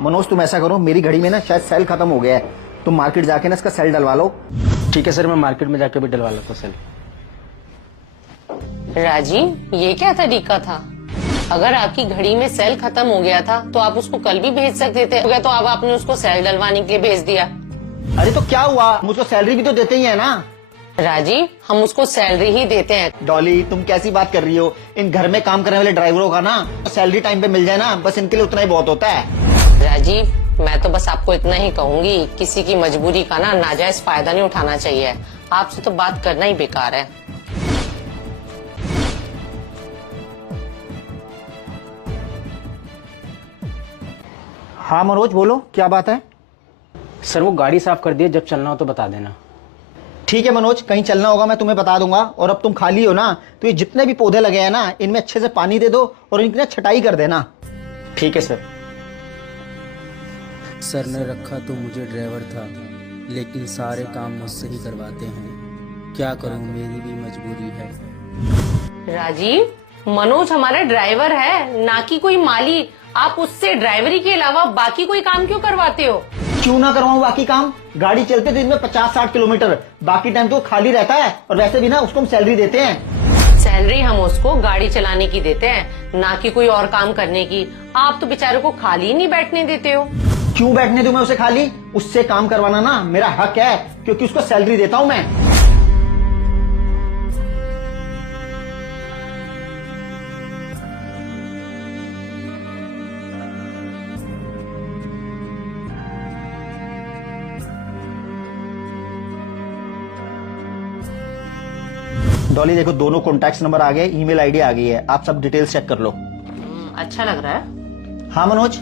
मनोज तुम ऐसा करो, मेरी घड़ी में ना शायद सेल खत्म हो गया है, तुम मार्केट जाके ना इसका सेल डलवा लो। ठीक है सर, मैं मार्केट में जाके भी डलवा लेता हूँ सेल। राजीव, ये क्या तरीका था? अगर आपकी घड़ी में सेल खत्म हो गया था तो आप उसको कल भी भेज सकते थे, तो अब आपने उसको सेल डलवाने के लिए भेज दिया। अरे तो क्या हुआ, मुझको सैलरी भी तो देते ही है ना। राजीव, हम उसको सैलरी ही देते हैं। डॉली तुम कैसी बात कर रही हो, इन घर में काम करने वाले ड्राइवरों का ना सैलरी टाइम पे मिल जाए ना, बस इनके लिए उतना ही बहुत होता है। राजीव, मैं तो बस आपको इतना ही कहूंगी, किसी की मजबूरी का ना नाजायज फायदा नहीं उठाना चाहिए। आपसे तो बात करना ही बेकार है। हाँ मनोज बोलो, क्या बात है? सर वो गाड़ी साफ कर दिए, जब चलना हो तो बता देना। ठीक है मनोज, कहीं चलना होगा मैं तुम्हें बता दूंगा। और अब तुम खाली हो ना, तो ये जितने भी पौधे लगे हैं ना, इनमें अच्छे से पानी दे दो और इनकी ना छटाई कर देना। ठीक है सर। सर ने रखा तो मुझे ड्राइवर था, लेकिन सारे काम मुझसे ही करवाते हैं। क्या करूं, मेरी भी मजबूरी है। राजीव, मनोज हमारा ड्राइवर है, ना कि कोई माली। आप उससे ड्राइवरी के अलावा बाकी कोई काम क्यों करवाते हो? क्यों ना करवाऊं बाकी काम? गाड़ी चलते तो इनमें 50-60 किलोमीटर, बाकी टाइम तो खाली रहता है। और वैसे भी ना उसको हम सैलरी देते हैं। सैलरी हम उसको गाड़ी चलाने की देते हैं, ना कि कोई और काम करने की। आप तो बेचारे को खाली ही नहीं बैठने देते हो। क्यों बैठने दूं मैं उसे खाली? उससे काम करवाना ना मेरा हक है, क्योंकि उसको सैलरी देता हूं मैं। डॉली देखो, दोनों कॉन्टैक्ट नंबर आ गए, ईमेल आईडी आ गई है, आप सब डिटेल्स चेक कर लो। अच्छा लग रहा है। हाँ मनोज,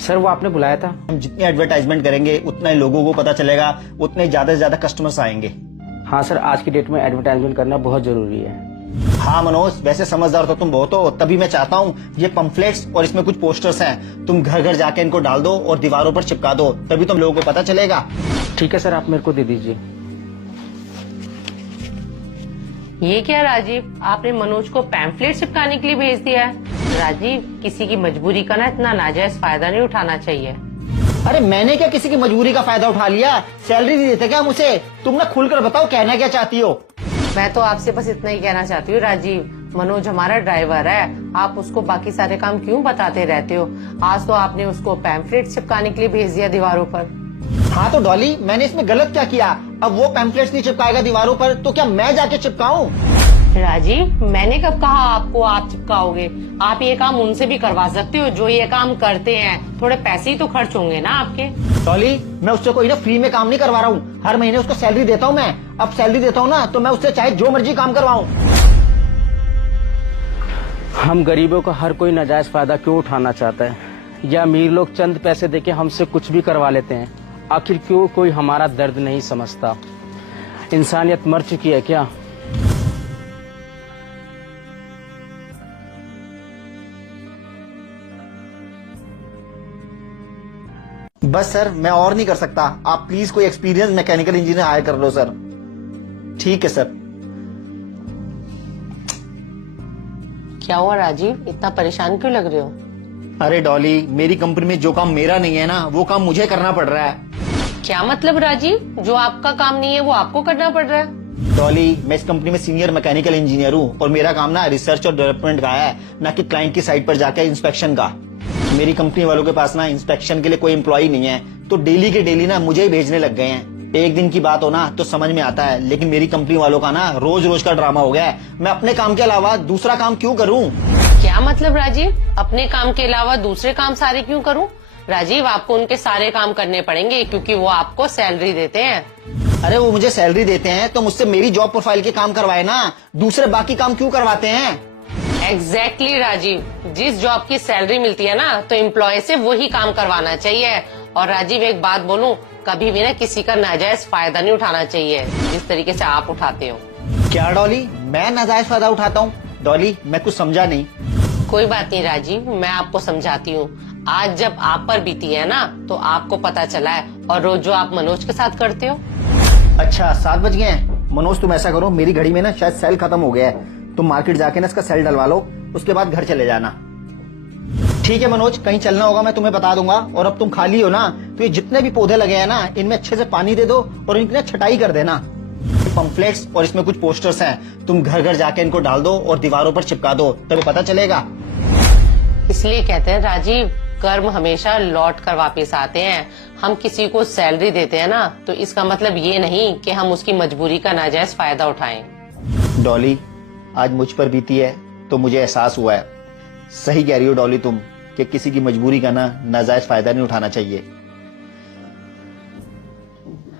सर वो आपने बुलाया था। हम जितनी एडवर्टाइजमेंट करेंगे उतना ही लोगों को पता चलेगा, उतने ज्यादा से ज्यादा कस्टमर्स आएंगे। हाँ सर, आज की डेट में एडवर्टाइजमेंट करना बहुत जरूरी है। हाँ मनोज, वैसे समझदार तो तुम बहुत हो, तभी मैं चाहता हूँ ये पंफलेट्स और इसमें कुछ पोस्टर्स हैं, तुम घर घर जाके इनको डाल दो और दीवारों पर चिपका दो, तभी तुम लोगों को पता चलेगा। ठीक है सर, आप मेरे को दे दीजिए। ये क्या राजीव, आपने मनोज को पैम्फलेट चिपकाने के लिए भेज दिया है? राजीव, किसी की मजबूरी का ना इतना नाजायज फायदा नहीं उठाना चाहिए। अरे मैंने क्या किसी की मजबूरी का फायदा उठा लिया? सैलरी नहीं देते क्या मुझे? तुम ना खुलकर बताओ, कहना क्या चाहती हो? मैं तो आपसे बस इतना ही कहना चाहती हूँ राजीव, मनोज हमारा ड्राइवर है, आप उसको बाकी सारे काम क्यों बताते रहते हो? आज तो आपने उसको पैम्फलेट चिपकाने के लिए भेज दिया दीवारों पर। हाँ तो डॉली, मैंने इसमें गलत क्या किया? अब वो पैम्फलेट्स नहीं चिपकाएगा दीवारों पर, तो क्या मैं जाके चिपकाऊं? राजीव, मैंने कब कहा आपको आप चिपकाओगे? आप ये काम उनसे भी करवा सकते हो जो ये काम करते हैं। थोड़े पैसे ही तो खर्च होंगे ना आपके। डॉली, मैं उससे कोई ना फ्री में काम नहीं करवा रहा हूँ, हर महीने उसको सैलरी देता हूँ मैं। अब सैलरी देता हूँ ना, तो मैं उससे चाहे जो मर्जी काम करवाऊँ। हम गरीबों का हर कोई नाजायज फायदा क्यों उठाना चाहता है? या अमीर लोग चंद पैसे देके हमसे कुछ भी करवा लेते हैं? आखिर क्यों कोई हमारा दर्द नहीं समझता? इंसानियत मर चुकी है क्या? बस सर, मैं और नहीं कर सकता, आप प्लीज कोई एक्सपीरियंस मैकेनिकल इंजीनियर हायर कर लो सर। ठीक है सर। क्या हुआ राजीव, इतना परेशान क्यों लग रहे हो? अरे डॉली, मेरी कंपनी में जो काम मेरा नहीं है ना, वो काम मुझे करना पड़ रहा है। क्या मतलब राजीव, जो आपका काम नहीं है वो आपको करना पड़ रहा है? डॉली, मैं इस कंपनी में सीनियर मैकेनिकल इंजीनियर हूँ और मेरा काम ना रिसर्च और डेवलपमेंट का है, ना कि क्लाइंट की साइट पर जाकर इंस्पेक्शन का। मेरी कंपनी वालों के पास ना इंस्पेक्शन के लिए कोई एम्प्लॉय नहीं है, तो डेली के डेली ना मुझे ही भेजने लग गए हैं। एक दिन की बात हो ना तो समझ में आता है, लेकिन मेरी कंपनी वालों का ना रोज रोज का ड्रामा हो गया है। मैं अपने काम के अलावा दूसरा काम क्यों करूँ? क्या मतलब राजीव, अपने काम के अलावा दूसरे काम सारे क्यों करूं? राजीव, आपको उनके सारे काम करने पड़ेंगे, क्योंकि वो आपको सैलरी देते हैं। अरे वो मुझे सैलरी देते हैं तो मुझसे मेरी जॉब प्रोफाइल के काम करवाए ना, दूसरे बाकी काम क्यों करवाते हैं? एग्जैक्टली राजीव, जिस जॉब की सैलरी मिलती है ना, तो एम्प्लॉय से वही काम करवाना चाहिए। और राजीव, एक बात बोलूं, कभी भी ना किसी का नाजायज फायदा नहीं उठाना चाहिए, जिस तरीके से आप उठाते हो। क्या डॉली, मैं नाजायज फायदा उठाता हूँ? डॉली, मैं कुछ समझा नहीं। कोई बात नहीं राजीव, मैं आपको समझाती हूँ। आज जब आप पर बीती है ना, तो आपको पता चला है, और रोज जो आप मनोज के साथ करते हो। अच्छा 7 बज गए हैं। मनोज तुम ऐसा करो, मेरी घड़ी में ना शायद सेल खत्म हो गया है, तुम मार्केट जाके ना इसका सेल डलवा लो, उसके बाद घर चले जाना। ठीक है मनोज, कहीं चलना होगा मैं तुम्हें बता दूंगा। और अब तुम खाली हो ना, तो ये जितने भी पौधे लगे हैं ना, इनमें अच्छे से पानी दे दो और इनकी ना छटाई कर देना। पंपलेट्स और इसमें कुछ पोस्टर्स हैं, तुम घर घर जाके इनको डाल दो और दीवारों पर चिपका दो, तभी पता चलेगा। इसलिए कहते हैं राजीव, कर्म हमेशा लौट कर वापस आते हैं। हम किसी को सैलरी देते हैं ना, तो इसका मतलब ये नहीं कि हम उसकी मजबूरी का नाजायज फायदा उठाएं। डॉली, आज मुझ पर बीती है तो मुझे एहसास हुआ है। सही कह रही हो डॉली तुम, कि किसी की मजबूरी का ना नाजायज फायदा नहीं उठाना चाहिए।